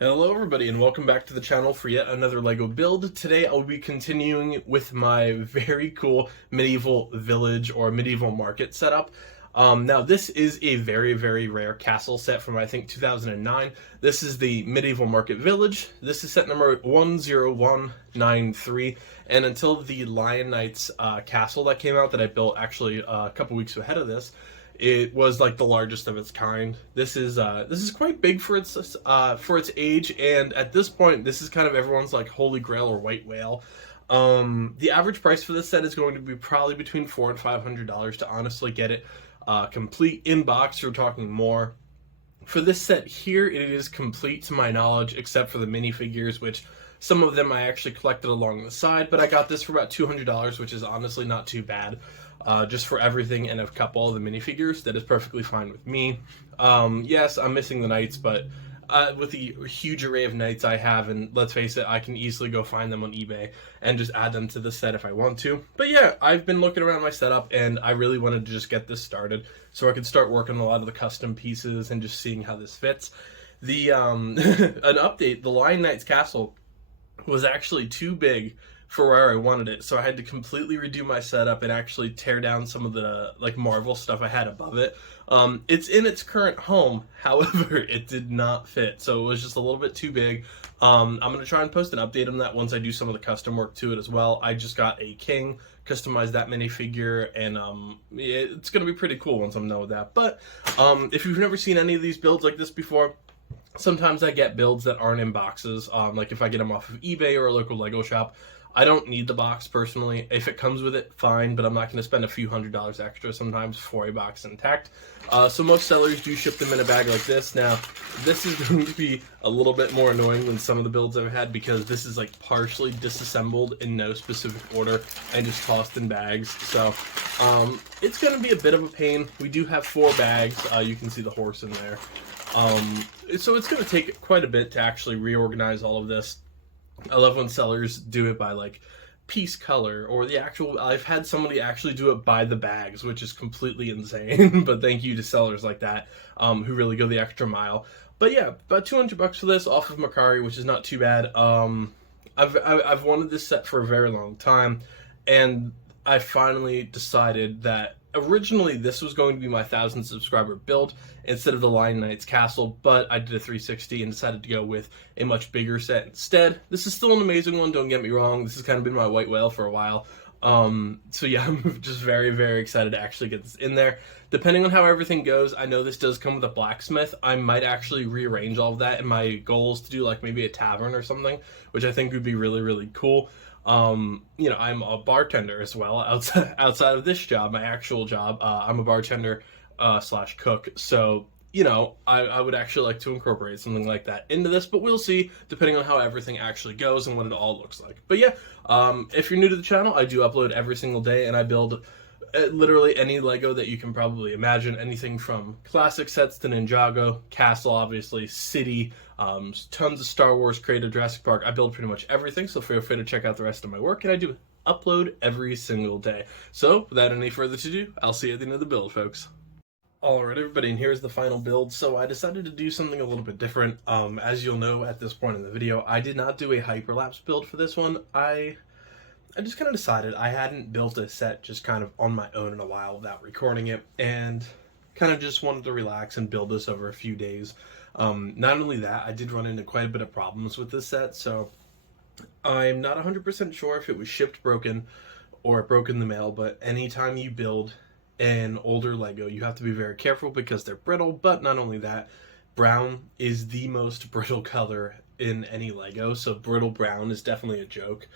Hello everybody and welcome back to the channel for yet another LEGO build. Today I'll be continuing with my very cool medieval village or medieval market setup. Now this is a very rare castle set from I think 2009. This is the medieval market village. This is set number 10193, and until the Lion Knights castle that came out that I built actually a couple weeks ahead of this, it was like the largest of its kind. This is quite big for its age, and at this point, this is kind of everyone's like holy grail or white whale. The average price for this set is going to be probably between $400 and $500 to honestly get it complete in box. You're talking more. For this set here, it is complete to my knowledge, except for the minifigures, which some of them I actually collected along the side, but I got this for about $200, which is honestly not too bad. Just for everything and a couple of the minifigures, that is perfectly fine with me. Yes, I'm missing the knights, but with the huge array of knights I have, and let's face it, I can easily go find them on eBay and just add them to the set if I want to. But yeah, I've been looking around my setup, and I really wanted to just get this started so I could start working on a lot of the custom pieces and just seeing how this fits. The an update, the Lion Knights Castle was actually too big for where I wanted it, so I had to completely redo my setup and actually tear down some of the like Marvel stuff I had above it. It's in its current home, however, it did not fit, so it was just a little bit too big. I'm gonna try and post an update on that once I do some of the custom work to it as well. I just got a king, customized that minifigure, and it's gonna be pretty cool once I'm done with that. But if you've never seen any of these builds like this before, sometimes I get builds that aren't in boxes, like if I get them off of eBay or a local Lego shop. I don't need the box personally. If it comes with it, fine, but I'm not going to spend a few $100s extra sometimes for a box intact. So most sellers do ship them in a bag like this. Now, this is going to be a little bit more annoying than some of the builds I've had because this is like partially disassembled in no specific order and just tossed in bags. So it's going to be a bit of a pain. We do have 4 bags. You can see the horse in there. So it's going to take quite a bit to actually reorganize all of this. I love when sellers do it by like piece color or the actual. I've had somebody actually do it by the bags, which is completely insane. But thank you to sellers like that who really go the extra mile. But yeah, about $200 for this off of Mercari, which is not too bad. I've wanted this set for a very long time, and I finally decided that originally this was going to be my 1,000 subscriber build instead of the Lion Knights Castle, but I did a 360 and decided to go with a much bigger set instead. This is still an amazing one, don't get me wrong. This has kind of been my white whale for a while. So yeah, I'm just very excited to actually get this in there. Depending on how everything goes, I know this does come with a blacksmith. I might actually rearrange all of that, and my goal is to do like maybe a tavern or something, which I think would be really cool. You know, I'm a bartender as well outside of this job, my actual job. I'm a bartender slash cook, so you know, I would actually like to incorporate something like that into this, but we'll see depending on how everything actually goes and what it all looks like. But yeah, if you're new to the channel, I do upload every single day, and I build literally any Lego that you can probably imagine. Anything from classic sets to Ninjago, Castle, obviously, City, tons of Star Wars, creative Jurassic Park. I build pretty much everything, so feel free to check out the rest of my work, and I do upload every single day. So, without any further ado, I'll see you at the end of the build, folks. Alright everybody, and here's the final build. So I decided to do something a little bit different. As you'll know at this point in the video, I did not do a hyperlapse build for this one. I just kind of decided I hadn't built a set just kind of on my own in a while without recording it, and kind of just wanted to relax and build this over a few days. Not only that, I did run into quite a bit of problems with this set, so I'm not 100% sure if it was shipped broken or it broke in the mail, but anytime you build an older Lego, you have to be very careful because they're brittle. But not only that, brown is the most brittle color in any Lego, so brittle brown is definitely a joke.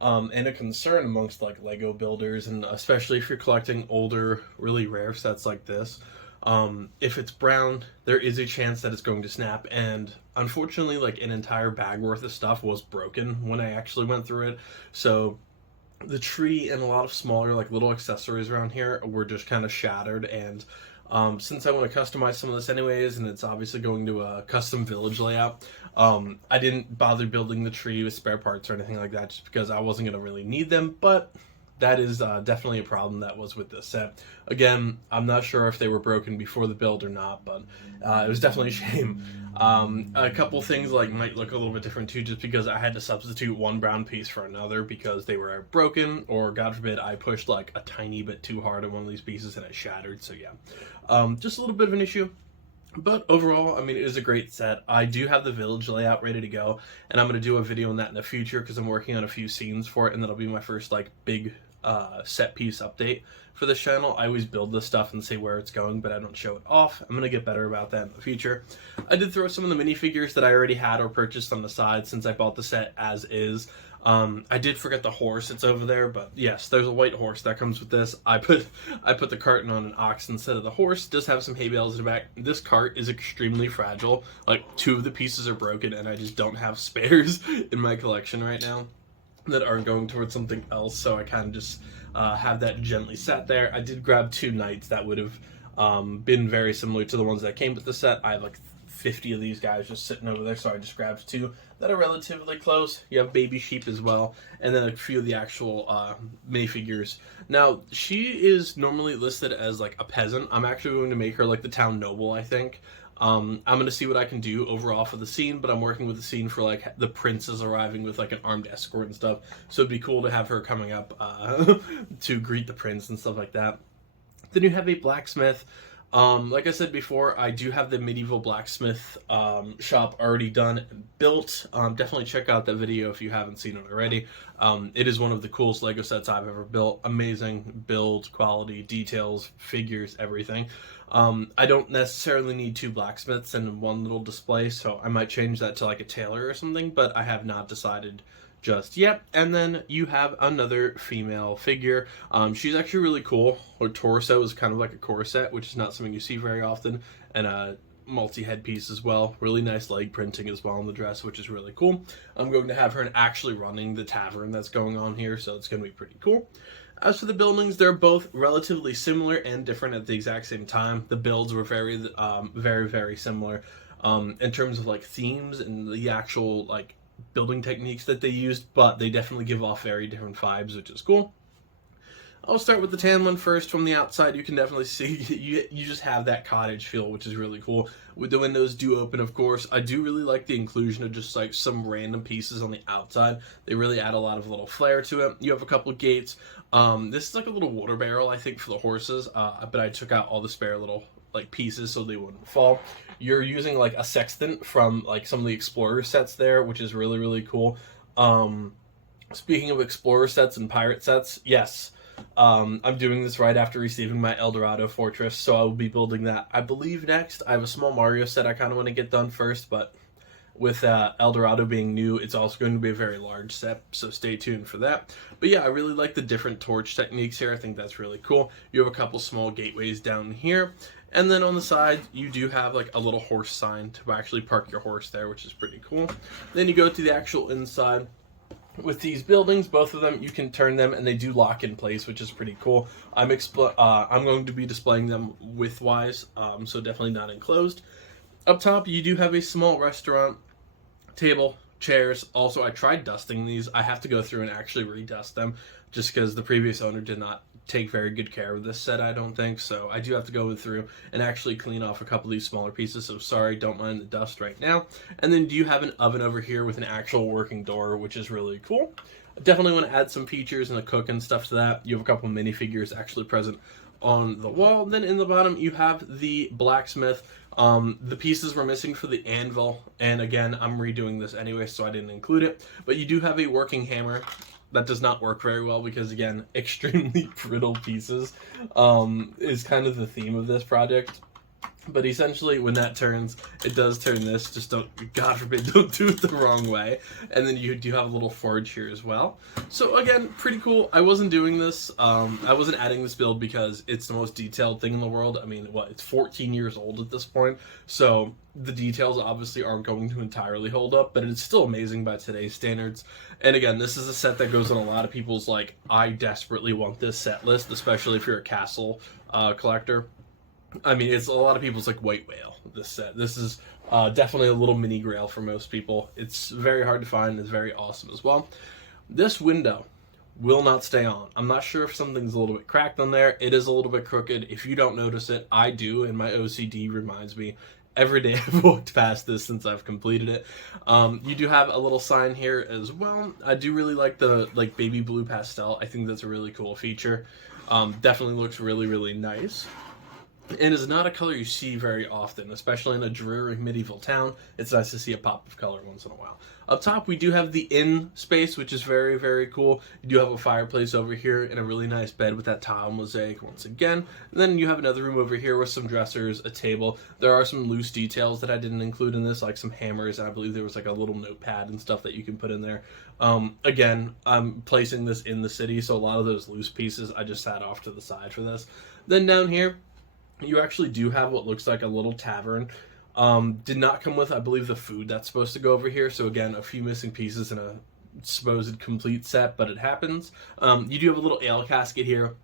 And a concern amongst like Lego builders, and especially if you're collecting older, really rare sets like this. If it's brown, there is a chance that it's going to snap, and unfortunately like an entire bag worth of stuff was broken when I actually went through it. So the tree and a lot of smaller like little accessories around here were just kind of shattered, and since I want to customize some of this anyways, and it's obviously going to a custom village layout, I didn't bother building the tree with spare parts or anything like that just because I wasn't going to really need them. But that is definitely a problem that was with this set. Again, I'm not sure if they were broken before the build or not, but it was definitely a shame. A couple things like might look a little bit different too, just because I had to substitute one brown piece for another because they were broken, or God forbid I pushed like a tiny bit too hard on one of these pieces and it shattered. So yeah, just a little bit of an issue. But overall, I mean, it is a great set. I do have the village layout ready to go, and I'm going to do a video on that in the future because I'm working on a few scenes for it, and that'll be my first, like, big set piece update for this channel. I always build this stuff and say where it's going, but I don't show it off. I'm going to get better about that in the future. I did throw some of the minifigures that I already had or purchased on the side since I bought the set as is. I did forget the horse. It's over there, but yes, there's a white horse that comes with this. I put the carton on an ox instead of the horse. It does have some hay bales in the back. This cart is extremely fragile. Like, 2 of the pieces are broken, and I just don't have spares in my collection right now that are going towards something else. So I kind of just have that gently sat there. I did grab 2 knights that would have been very similar to the ones that came with the set. I have like 50 of these guys just sitting over there, so I just grabbed 2 that are relatively close. You have baby sheep as well, and then a few of the actual minifigures. Now, she is normally listed as like a peasant. I'm actually going to make her like the town noble, I think. I'm going to see what I can do overall for the scene, but I'm working with the scene for like the princes arriving with like an armed escort and stuff, so it'd be cool to have her coming up to greet the prince and stuff like that. Then you have a blacksmith. Like I said before, I do have the medieval blacksmith shop already done and built. Definitely check out that video if you haven't seen it already. It is one of the coolest Lego sets I've ever built. Amazing build, quality, details, figures, everything. I don't necessarily need 2 blacksmiths and 1 little display, so I might change that to like a tailor or something, but I have not decided just yet. And then you have another female figure. She's actually really cool. Her torso is kind of like a corset, which is not something you see very often, and a multi-head piece as well. Really nice leg printing as well on the dress, which is really cool. I'm going to have her actually running the tavern that's going on here, so it's going to be pretty cool. As for the buildings, they're both relatively similar and different at the exact same time. The builds were very, very similar in terms of like themes and the actual like building techniques that they used, but they definitely give off very different vibes, which is cool. I'll start with the tan one first. From the outside, you can definitely see you just have that cottage feel, which is really cool. With the windows do open, of course. I do really like the inclusion of just like some random pieces on the outside. They really add a lot of little flair to it. You have a couple gates. This is like a little water barrel, I think, for the horses, but I took out all the spare little like pieces so they wouldn't fall. You're using like a sextant from like some of the Explorer sets there, which is really, really cool. Speaking of Explorer sets and pirate sets, yes, I'm doing this right after receiving my Eldorado Fortress, so I will be building that, I believe, next. I have a small Mario set I kind of want to get done first, but with Eldorado being new, it's also going to be a very large set, so stay tuned for that. But yeah, I really like the different torch techniques here. I think that's really cool. You have a couple small gateways down here, and then on the side, you do have like a little horse sign to actually park your horse there, which is pretty cool. Then you go to the actual inside. With these buildings, both of them, you can turn them and they do lock in place, which is pretty cool. I'm going to be displaying them widthwise, so definitely not enclosed. Up top, you do have a small restaurant, table, chairs. Also, I tried dusting these. I have to go through and actually redust them, just because the previous owner did not take very good care of this set, I don't think. So I do have to go through and actually clean off a couple of these smaller pieces. So sorry, don't mind the dust right now. And then do you have an oven over here with an actual working door, which is really cool. I definitely want to add some features and a cook and stuff to that. You have a couple of minifigures actually present on the wall. Then in the bottom, you have the blacksmith. The pieces were missing for the anvil, and again, I'm redoing this anyway, so I didn't include it. But you do have a working hammer. That does not work very well because, again, extremely brittle pieces is kind of the theme of this project. But essentially, when that turns, it does turn this. Just don't, God forbid, don't do it the wrong way. And then you do have a little forge here as well. So again, pretty cool. I wasn't doing this. I wasn't adding this build because it's the most detailed thing in the world. I mean, what, it's 14 years old at this point. So the details obviously aren't going to entirely hold up, but it's still amazing by today's standards. And again, this is a set that goes on a lot of people's, like, I desperately want this set list, especially if you're a castle collector. I mean, it's a lot of people's, like, white whale, this set. This is definitely a little mini grail for most people. It's very hard to find. It's very awesome as well. This window, will not stay on. I'm not sure if something's a little bit cracked on there. It is a little bit crooked. If you don't notice it, I do, and my OCD reminds me every day I've walked past this since I've completed it. You do have a little sign here as well. I do really like the baby blue pastel. I think that's a really cool feature. Definitely looks really, really nice. And is not a color you see very often, especially in a dreary medieval town. It's nice to see a pop of color once in a while. Up top, we do have the inn space, which is very, very cool. You do have a fireplace over here and a really nice bed with that tile mosaic once again. And then you have another room over here with some dressers, a table. There are some loose details that I didn't include in this, like some hammers, and I believe there was like a little notepad and stuff that you can put in there. Again, I'm placing this in the city, so a lot of those loose pieces I just sat off to the side for this. Then down here, you actually do have what looks like a little tavern. Did not come with, I believe, the food that's supposed to go over here. So again, a few missing pieces in a supposed complete set, but it happens. You do have a little ale casket here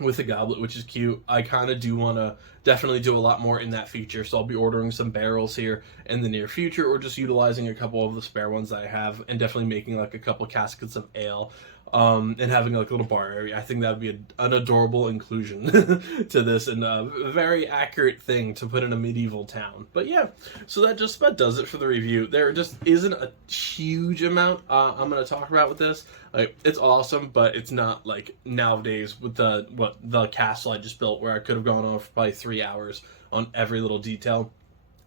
with a goblet, which is cute. I kind of do want to definitely do a lot more in that feature, so I'll be ordering some barrels here in the near future, or just utilizing a couple of the spare ones that I have, and definitely making like a couple caskets of ale. And having like a little bar area. I think that would be an adorable inclusion to this, and a very accurate thing to put in a medieval town. But yeah, so that just about does it for the review. There just isn't a huge amount I'm going to talk about with this. Like, it's awesome, but it's not like nowadays with the castle I just built, where I could have gone on for probably 3 hours on every little detail.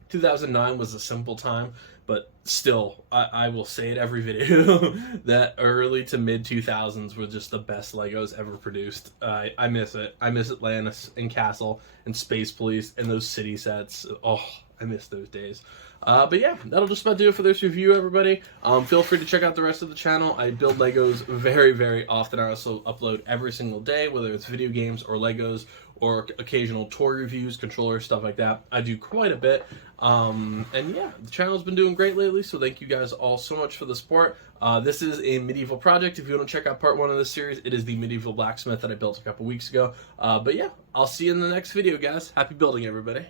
2009 was a simple time, but still, I will say it every video that early to mid 2000s were just the best Legos ever produced. I miss it. I miss Atlantis and Castle and Space Police and those city sets. Oh, I miss those days. But yeah, that'll just about do it for this review, everybody. Feel free to check out the rest of the channel. I build Legos very, very often. I also upload every single day, whether it's video games or Legos or occasional toy reviews, controllers, stuff like that. I do quite a bit. And yeah, the channel's been doing great lately, so thank you guys all so much for the support. This is a medieval project. If you want to check out part 1 of this series, it is the medieval blacksmith that I built a couple weeks ago. But yeah, I'll see you in the next video, guys. Happy building, everybody.